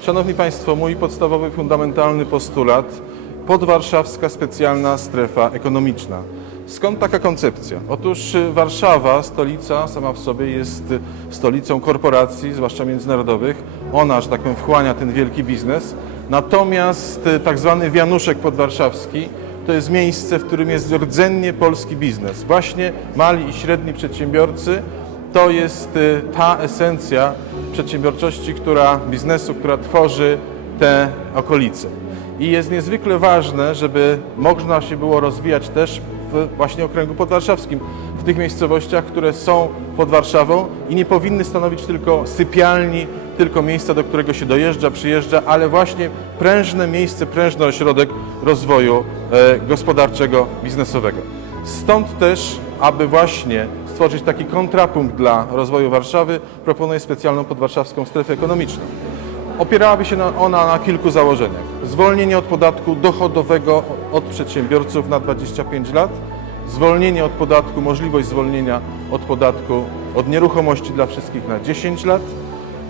Szanowni Państwo, mój podstawowy, fundamentalny postulat podwarszawska specjalna strefa ekonomiczna. Skąd taka koncepcja? Otóż y, Warszawa, stolica sama w sobie jest y, stolicą korporacji, zwłaszcza międzynarodowych. Ona, że tak powiem, wchłania ten wielki biznes. Natomiast y, tak zwany Wianuszek podwarszawski to jest miejsce, w którym jest rdzennie polski biznes. Właśnie mali i średni przedsiębiorcy to jest y, ta esencja przedsiębiorczości, która, biznesu, która tworzy te okolice. I jest niezwykle ważne, żeby można się było rozwijać też w właśnie okręgu podwarszawskim, w tych miejscowościach, które są pod Warszawą i nie powinny stanowić tylko sypialni, tylko miejsca, do którego się dojeżdża, przyjeżdża, ale właśnie prężne miejsce, prężny ośrodek rozwoju e, gospodarczego, biznesowego. Stąd też, aby właśnie stworzyć taki kontrapunkt dla rozwoju Warszawy, proponuję specjalną podwarszawską strefę ekonomiczną. Opierałaby się na- ona na kilku założeniach. Zwolnienie od podatku dochodowego od przedsiębiorców na 25 lat, zwolnienie od podatku, możliwość zwolnienia od podatku od nieruchomości dla wszystkich na 10 lat,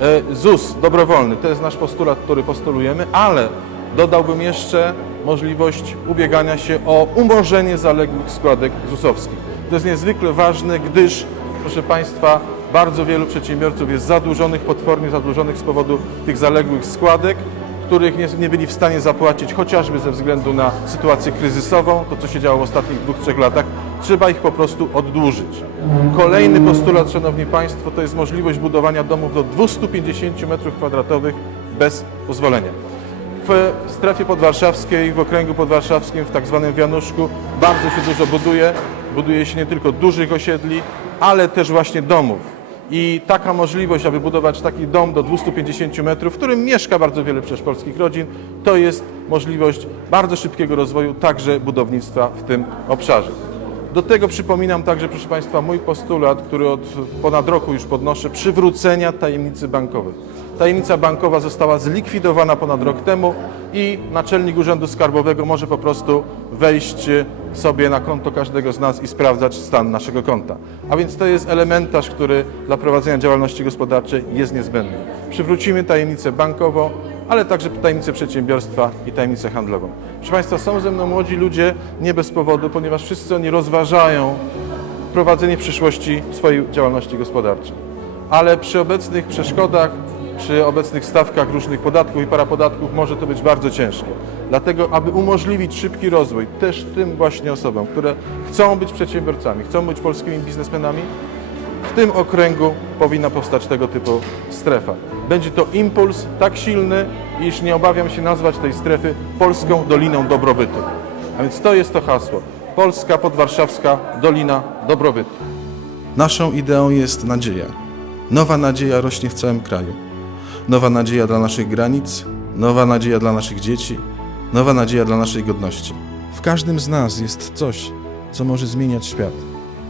E, ZUS dobrowolny, to jest nasz postulat, który postulujemy, ale dodałbym jeszcze możliwość ubiegania się o umorzenie zaległych składek ZUS-owskich. To jest niezwykle ważne, gdyż, proszę Państwa, bardzo wielu przedsiębiorców jest zadłużonych, potwornie zadłużonych z powodu tych zaległych składek, których nie, nie byli w stanie zapłacić chociażby ze względu na sytuację kryzysową, to co się działo w ostatnich dwóch, trzech latach, trzeba ich po prostu oddłużyć. Kolejny postulat, Szanowni Państwo, to jest możliwość budowania domów do 250 m2 bez pozwolenia. W strefie podwarszawskiej, w okręgu podwarszawskim, w tak zwanym Wianuszku bardzo się dużo buduje. Buduje się nie tylko dużych osiedli, ale też właśnie domów. I taka możliwość, aby budować taki dom do 250 metrów, w którym mieszka bardzo wiele przecież polskich rodzin, to jest możliwość bardzo szybkiego rozwoju także budownictwa w tym obszarze. Do tego przypominam także, proszę Państwa, mój postulat, który od ponad roku już podnoszę, przywrócenia tajemnicy bankowej. Tajemnica bankowa została zlikwidowana ponad rok temu i naczelnik Urzędu Skarbowego może po prostu wejść sobie na konto każdego z nas i sprawdzać stan naszego konta. A więc to jest elementarz, który dla prowadzenia działalności gospodarczej jest niezbędny. Przywrócimy tajemnicę bankową, ale także tajemnicę przedsiębiorstwa i tajemnicę handlową. Proszę Państwa, są ze mną młodzi ludzie nie bez powodu, ponieważ wszyscy oni rozważają prowadzenie w przyszłości swojej działalności gospodarczej. Ale przy obecnych przeszkodach, przy obecnych stawkach różnych podatków i parapodatków może to być bardzo ciężkie. Dlatego, aby umożliwić szybki rozwój też tym właśnie osobom, które chcą być przedsiębiorcami, chcą być polskimi biznesmenami, w tym okręgu powinna powstać tego typu strefa. Będzie to impuls tak silny, iż nie obawiam się nazwać tej strefy Polską Doliną Dobrobytu. A więc to jest to hasło. Polska podwarszawska Dolina Dobrobytu. Naszą ideą jest nadzieja. Nowa nadzieja rośnie w całym kraju. Nowa nadzieja dla naszych granic, nowa nadzieja dla naszych dzieci, nowa nadzieja dla naszej godności. W każdym z nas jest coś, co może zmieniać świat.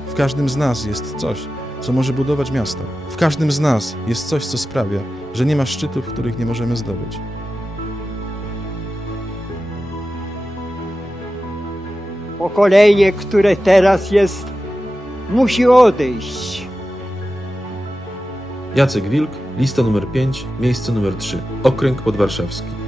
W każdym z nas jest coś, co może budować miasta. W każdym z nas jest coś, co sprawia, że nie ma szczytów, których nie możemy zdobyć. Pokolenie, które teraz jest, musi odejść. Jacek Wilk, lista numer 5, miejsce numer 3, Okręg Podwarszawski.